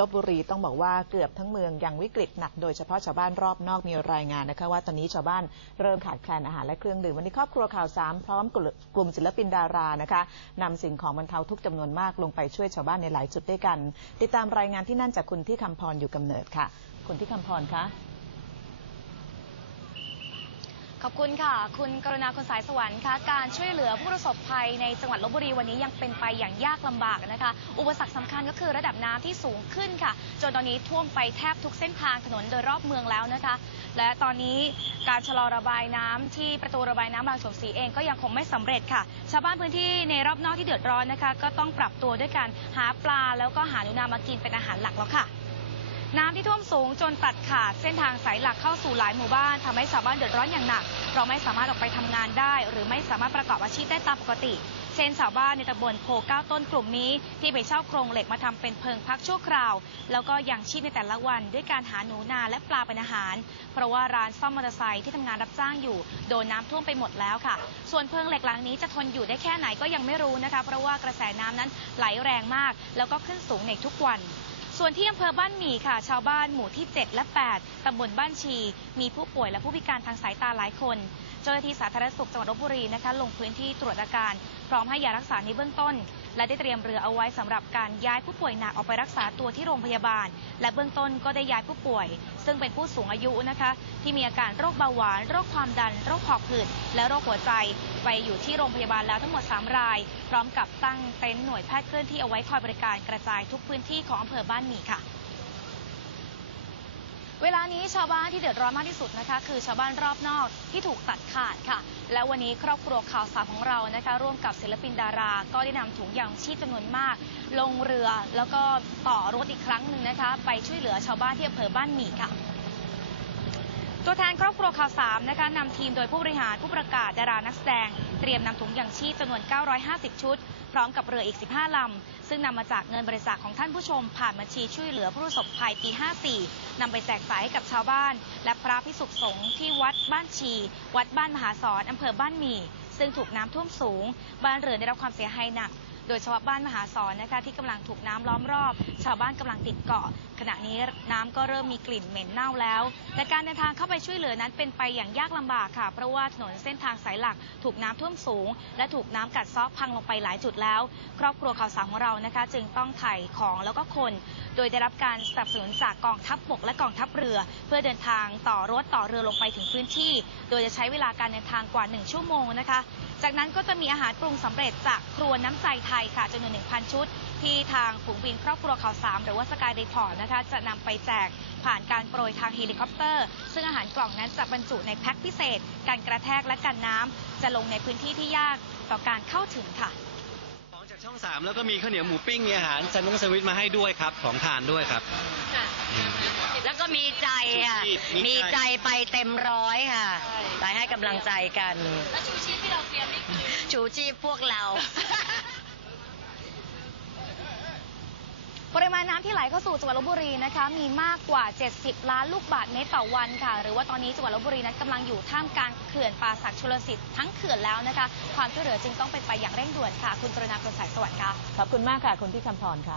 ลบบุรีต้องบอกว่าเกือบทั้งเมืองยังวิกฤตหนักโดยเฉพาะชาวบ้านรอบนอกมีรายงานนะคะว่าตอนนี้ชาวบ้านเริ่มขาดแคลนอาหารและเครื่องดื่มวันนี้ครอบครัวข่าวสามพร้อมกลุ่มศิลปินดารานะคะนำสิ่งของบรรเทาทุกข์จำนวนมากลงไปช่วยชาวบ้านในหลายจุดด้วยกัน ติดตามรายงานที่นั่นจากคุณที่คำพรอยู่กำเนิดค่ะ คุณที่คำพรคะ ขอบคุณค่ะ คุณกรุณาคุณสายสวรรค์คะการช่วยเหลือผู้ประสบภัยในจังหวัดลบบุรีวันนี้ยังเป็นไปอย่างยากลำบากนะคะ อุปสรรคสำคัญก็คือระดับน้ำที่สูงขึ้นค่ะ จนตอนนี้ท่วมไปแทบทุกเส้นทางถนนโดยรอบเมืองแล้วนะคะ และตอนนี้การชะลอระบายน้ำที่ประตูระบายน้ำบางโฉมศรีเองก็ยังคงไม่สำเร็จค่ะ ชาวบ้านพื้นที่ในรอบนอกที่เดือดร้อนนะคะ ก็ต้องปรับตัวด้วยการหาปลาแล้วก็หาหนูนามากินเป็นอาหารหลักแล้วค่ะ น้ำที่ท่วมสูงจนตัดขาดเส้นทางสายหลักเข้าสู่หลายหมู่บ้านทำให้ชาวบ้านเดือดร้อนอย่างหนักเพราะไม่สามารถออกไปทำงานได้ หรือไม่สามารถประกอบอาชีพได้ตามปกติ เช่นชาวบ้านในตำบลโพเก้าต้นกลุ่มนี้ ที่ไปเช่าโครงเหล็กมาทำเป็นเพิงพักชั่วคราว แล้วก็ยังชีพในแต่ละวัน ด้วยการหาหนูนาและปลาเป็นอาหาร เพราะว่าร้านซ่อมมอเตอร์ไซค์ที่ทำงานรับจ้างอยู่ โดนน้ำท่วมไปหมดแล้วค่ะ ส่วนเพิงเหล็กหลังนี้จะทนอยู่ได้แค่ไหนก็ยังไม่รู้นะคะ เพราะว่ากระแสน้ำนั้นไหลแรงมาก แล้วก็ขึ้นสูงในทุกวัน ส่วนที่อำเภอบ้านหมี่ค่ะ ชาวบ้านหมู่ที่ 7 และ 8ตำบลบ้านชี มีผู้ป่วยและผู้พิการทางสายตาหลายคน เจ้าหน้าที่สาธารณสุขจังหวัดลบบุรีนะคะลงพื้นที่ตรวจอาการ พร้อมให้ยารักษาในเบื้องต้น และได้เตรียมเรือเอาไว้สำหรับการย้ายผู้ป่วยหนักออกไปรักษาตัวที่โรงพยาบาล และเบื้องต้นก็ได้ย้ายผู้ป่วย ซึ่งเป็นผู้สูงอายุนะคะ ที่มีอาการโรคเบาหวาน โรคความดัน โรคหอบหืดและโรคหัวใจ ไปอยู่ที่โรงพยาบาลแล้วทั้งหมด 3 ราย พร้อมกับตั้งเต็นท์หน่วยแพทย์เคลื่อนที่เอาไว้คอยบริการกระจายทุกพื้นที่ของอำเภอบ้านหมี่ค่ะ เวลานี้ชาวบ้านที่เดือดร้อนมากที่สุดนะคะคือชาวบ้านรอบนอกที่ถูกตัดขาดค่ะ และวันนี้ครอบครัวข่าวสารของเรานะคะร่วมกับศิลปินดารา ก็ได้นำถุงยางชีพจำนวนมาก ลงเรือแล้วก็ต่อรถอีกครั้งหนึ่งนะคะ ไปช่วยเหลือชาวบ้านที่อำเภอบ้านหมี่ค่ะ ตัวแทนครอบครัวข่าวสามนะคะนำทีมโดยผู้บริหารผู้ประกาศดารานักแสดง เตรียมนำถุงยางชีพจำนวน 950 ชุด พร้อมกับเรืออีก 15 ลำ ซึ่งนำมาจากเงินบริจาคของท่านผู้ชม ผ่านบัญชีช่วยเหลือผู้ประสบภัยปี 54 นำไปแจกจ่ายให้กับชาวบ้าน และพระพิสุขสงฆ์ที่วัดบ้านชี วัดบ้านมหาสอนอำเภอบ้านหมี่ ซึ่งถูกน้ำท่วมสูง บ้านเรือนได้รับความเสียหายหนัก โดยเฉพาะบ้านมหาสอนนะคะที่กำลังถูกน้ำล้อมรอบ ชาวบ้านกำลังติดเกาะ ขณะนี้น้ำก็เริ่มมีกลิ่นเหม็นเน่าแล้ว แต่การเดินทางเข้าไปช่วยเหลือนั้นเป็นไปอย่างยากลำบากค่ะ เพราะว่าถนนเส้นทางสายหลักถูกน้ำท่วมสูง และถูกน้ำกัดเซาะพังลงไปหลายจุดแล้ว ครอบครัวข่าวสารของเรานะคะ จึงต้องไถ่ของแล้วก็คน โดยได้รับการสนับสนุนจากกองทัพบกและกองทัพเรือ เพื่อเดินทางต่อรถต่อเรือลงไปถึงพื้นที่ โดยจะใช้เวลาการเดินทางกว่า 1 ชั่วโมงนะคะ จากนั้นก็จะมีอาหารปรุงสำเร็จจากครัวน้ำใจไทยค่ะจำนวน 1,000 ชุด ที่ทางฝูงบินครอบครัวข่าวสามหรือว่าสกายรีพอร์ตนะคะจะนำไปแจกผ่านการโปรยทางเฮลิคอปเตอร์ ซึ่งอาหารกล่องนั้นจะบรรจุในแพ็คพิเศษ การกระแทกและกันน้ำจะลงในพื้นที่ที่ยากต่อการเข้าถึงค่ะของจากช่องสามแล้วก็มีข้าวเหนียวหมูปิ้งมีอาหารแซนด์วิชแซนด์วิชมาให้ด้วยครับ ของทานด้วยครับค่ะแล้วก็มีใจค่ะชูชีพมีมีใจใจไปเต็มร้อยค่ะ ไปให้กำลังใจกัน แล้วชูชีพที่เราเตรียมนี่คือชูชีพพวกเรา ปริมาณน้ำที่ไหลเข้าสู่จังหวัดลบบุรีนะคะมีมากกว่า 70 ล้านลูกบาศก์เมตรต่อวันค่ะ หรือว่าตอนนี้จังหวัดลบบุรีนั้นกำลังอยู่ท่ามกลางเขื่อนป่าศักชลสิทธิ์ทั้งเขื่อนแล้วนะคะ ความช่วยเหลือจึงต้องเป็นไปอย่างเร่งด่วนค่ะ คุณกรณาคนสายสวัสดิ์ค่ะ ขอบคุณมากค่ะ คุณที่คำพรค่ะ